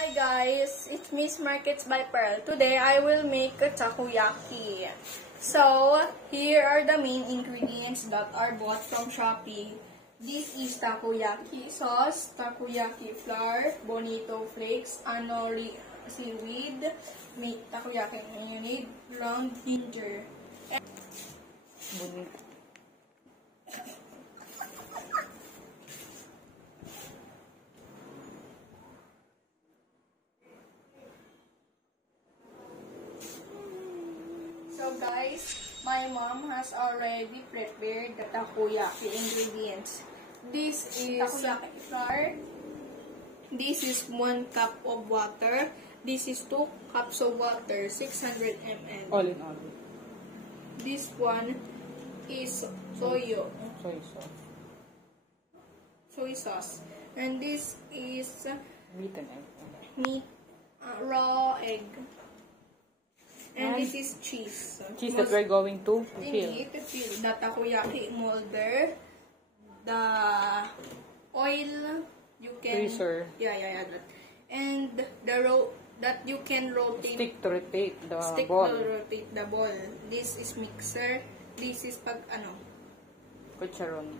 Hi guys, it's Miss Markets by Pearl. Today I will make a takoyaki. So, here are the main ingredients that are bought from Shopee. This is takoyaki sauce, takoyaki flour, bonito flakes, anori seaweed, takoyaki mayonnaise, ground ginger. So guys, my mom has already prepared the takoyaki ingredients. This is takoyaki flour. This is 1 cup of water. This is 2 cups of water, 600 ml. All in all. This one is soy sauce. Soy sauce. And this is Beaten egg. raw egg. And this is cheese. Cheese that we're going to fill. The takoyaki molder, the oil you can Freezer. Yeah. And the that you can rotate. Stick to rotate the ball. ball. To rotate the ball. This is mixer. This is Kucharon.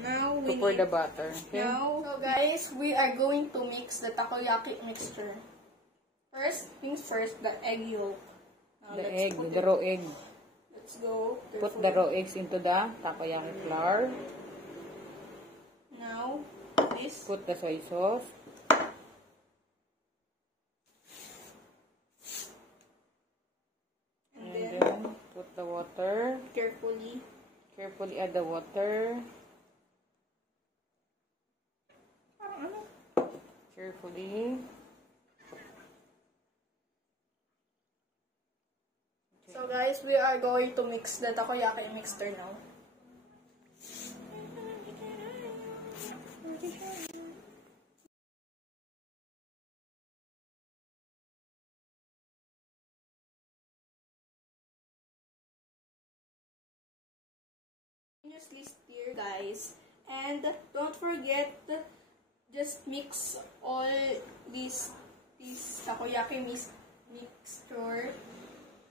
Now To pour the butter. Okay? Now, so guys, we are going to mix the takoyaki mixture. First things first, the egg yolk. Now, The raw egg. Let's go. Put the raw eggs into the takoyaki flour. Now, this. Put the soy sauce. And then put the water. Carefully add the water. Carefully. So guys, we are going to mix the takoyaki mixture now. Continuously stir, guys, and don't forget, just mix all this takoyaki mixture.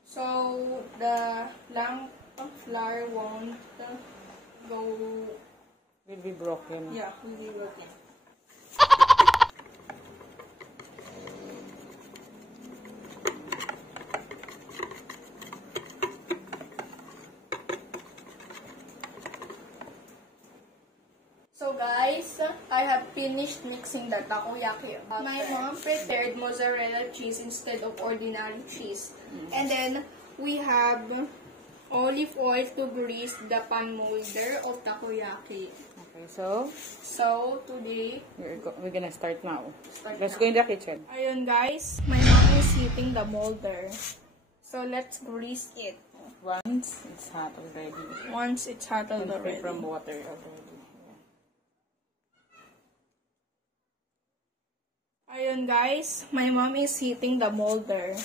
So the lump of flour won't Will be broken. Yeah, will be broken. So guys, I have finished mixing the takoyaki. My mom prepared mozzarella cheese instead of ordinary cheese. And then we have olive oil to grease the pan molder of takoyaki. Okay, so today we're gonna start now. Let's go in the kitchen. Ayun guys, my mom is heating the molder. So let's grease it. Once it's hot already. Already. From water already. Ayun guys, my mom is heating the molder.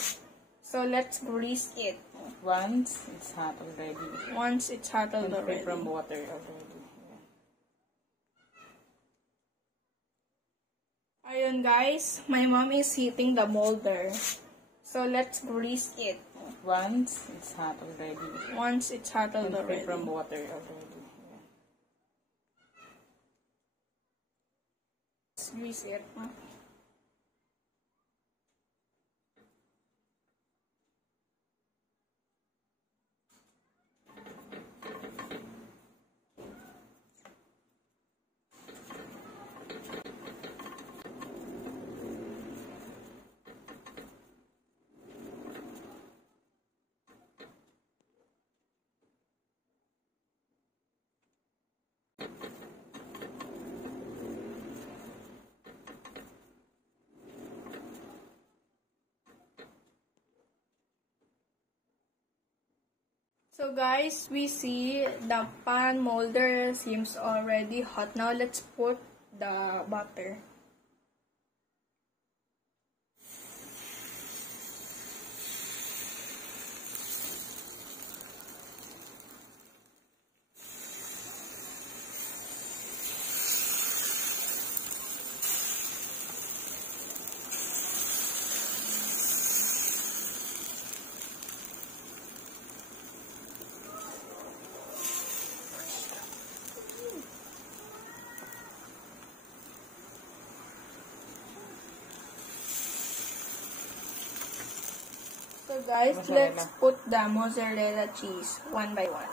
So let's grease it. Once it's hot already. Already. From water already. Ayun guys, my mom is heating the molder. So let's grease it. Once it's hot already. Already. From water already. Let's grease it. So guys, we see the pan molder seems already hot. Now let's put the butter. So guys, Mozzarella. let's put the mozzarella cheese one by one.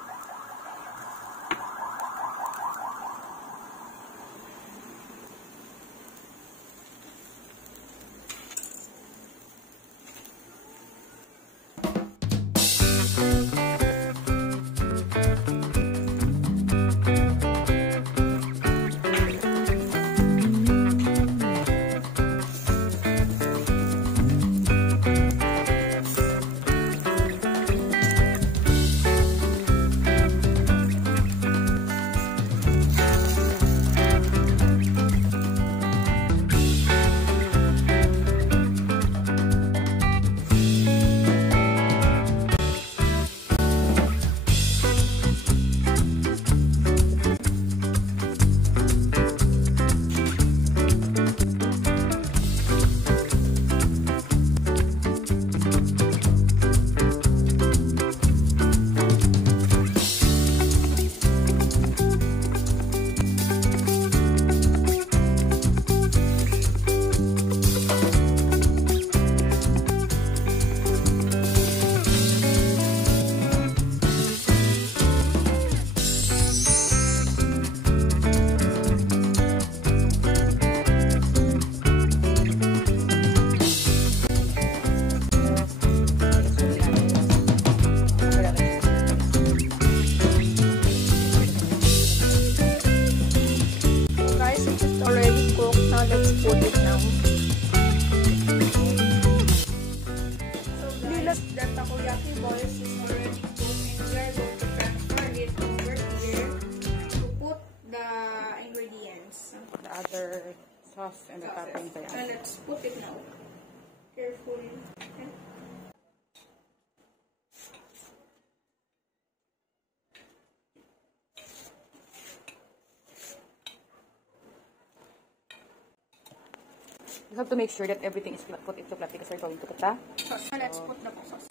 Already cooked. Now let's put it now. So guys, the takoyaki balls is already cooked and we are going to transfer it over here to put the ingredients. The other sauce and the topping. And let's put it now. Carefully. Okay. You have to make sure that everything is put into flat because we're going to put the So let's put the sauce.